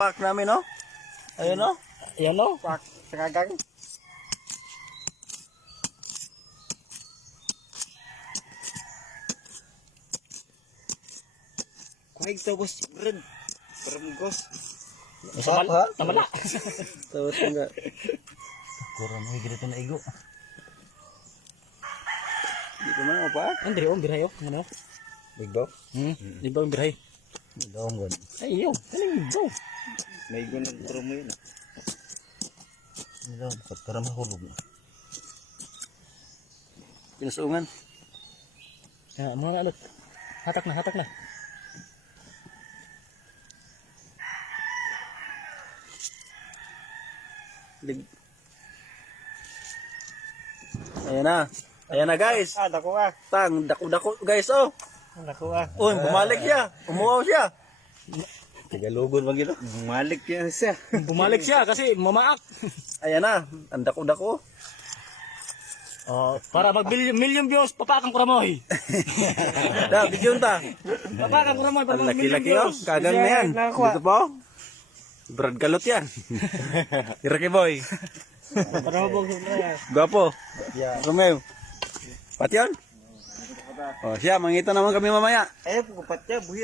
Pak namin, no? Ayun, no? Ayan o. Pak sa kagang. Kuhay ito, boss. Brad. Permugos. Masama. Namala. Tawad ko nga. Kurang mo ganito na igo. Di ko man pa. Andre o, birahay o. Ano? Big dog. Di ba yung birahay? Dawang gon. Ay, iyo. Kaling bro. May gunang turo mo yun. Ni daw para mahulog. Pinusungan. Mga alat. Hatak na, hatak na. Ayan na. Ayan na, guys. Dako ah. Tang, dako-dako, guys, oh. Dako ah. Uy, bumalik siya. Umuwaw siya. Tigalugon mag ilo. Malik yan siya. Bumalik siya kasi mamaak. Ayan na, ang dako-dako. Para mag million views, papakan ko ramoy. Da, bigyan ta. Papakan ko ramoy para Ang mag million laki-laki, oh. views. Kagang na yan. Nakakuha. Dito po. Brad Galot yan. Iraki boy. Para mabog na yan. Gwapo. Romeo. Pati yun? Oh, siya, mangita naman kami mamaya. Eh, pukupat niya, buhi.